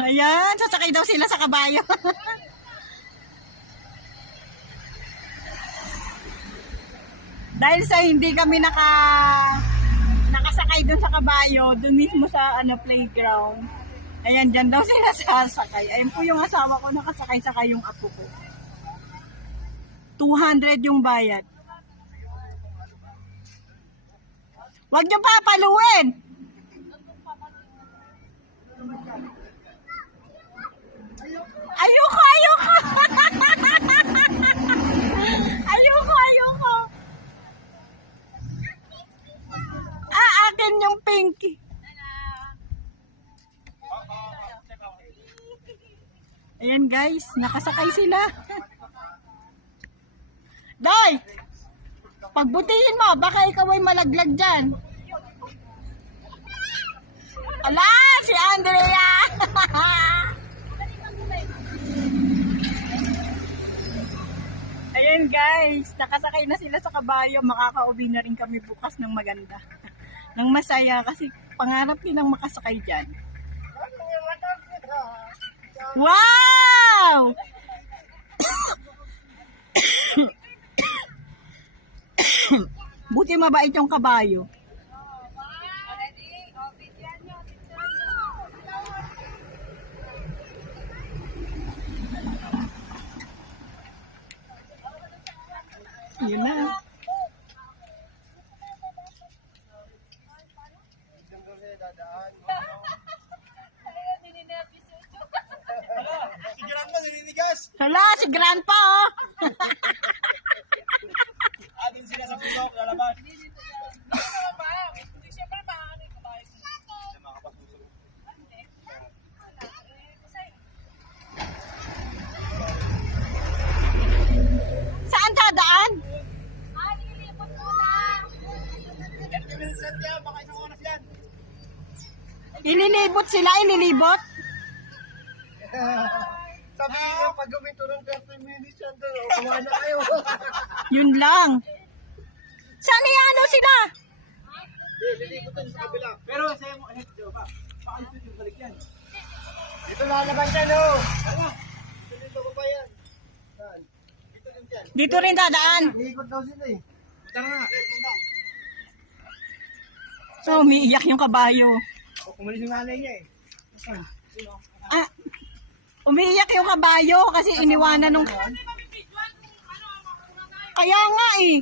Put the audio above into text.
Ayan, sasakay daw sila sa kabayo. Dahil sa hindi kami naka nakasakay doon sa kabayo, doon mismo sa ano playground. Ayan, dyan daw sila sasakay. Ayun po yung asawa ko nakasakay sa yung apo ko. 200 yung bayad. Huwag niyo papaluin! Yung pinky. Ayan guys, nakasakay sila. Doy! Pagbutihin mo, baka ikaw ay malaglag dyan. Ala, si Andrea! Ayan guys, nakasakay na sila sa kabayo. Makakauwi na rin kami bukas ng maganda. ng masaya kasi pangarap nilang makasakay dyan. Wow! Buti mabait yung kabayo. Yun na. Si Grandpa oh. Atin sila sa puso, lalabas. Saan dadaan? Ililibot sila, ililibot? Sabi pag gumito ng 30 minutes yan doon, kumain na kayo. Yun lang. Saan ano sila? Lilikutan sa kabila. Pero sa'yo mo, eh, ba? Baka ito yung balik yan. Dito lalabas yan, oh! Tara! Dito ko pa yan. Saan? Dito din yan. Dito rin dadaan. Liikot daw sila eh. Tara nga. So, umiiyak yung kabayo. Kumalis yung nanay niya eh. Ah, umiiyak yung kabayo kasi iniwanan nung... Kaya nga eh.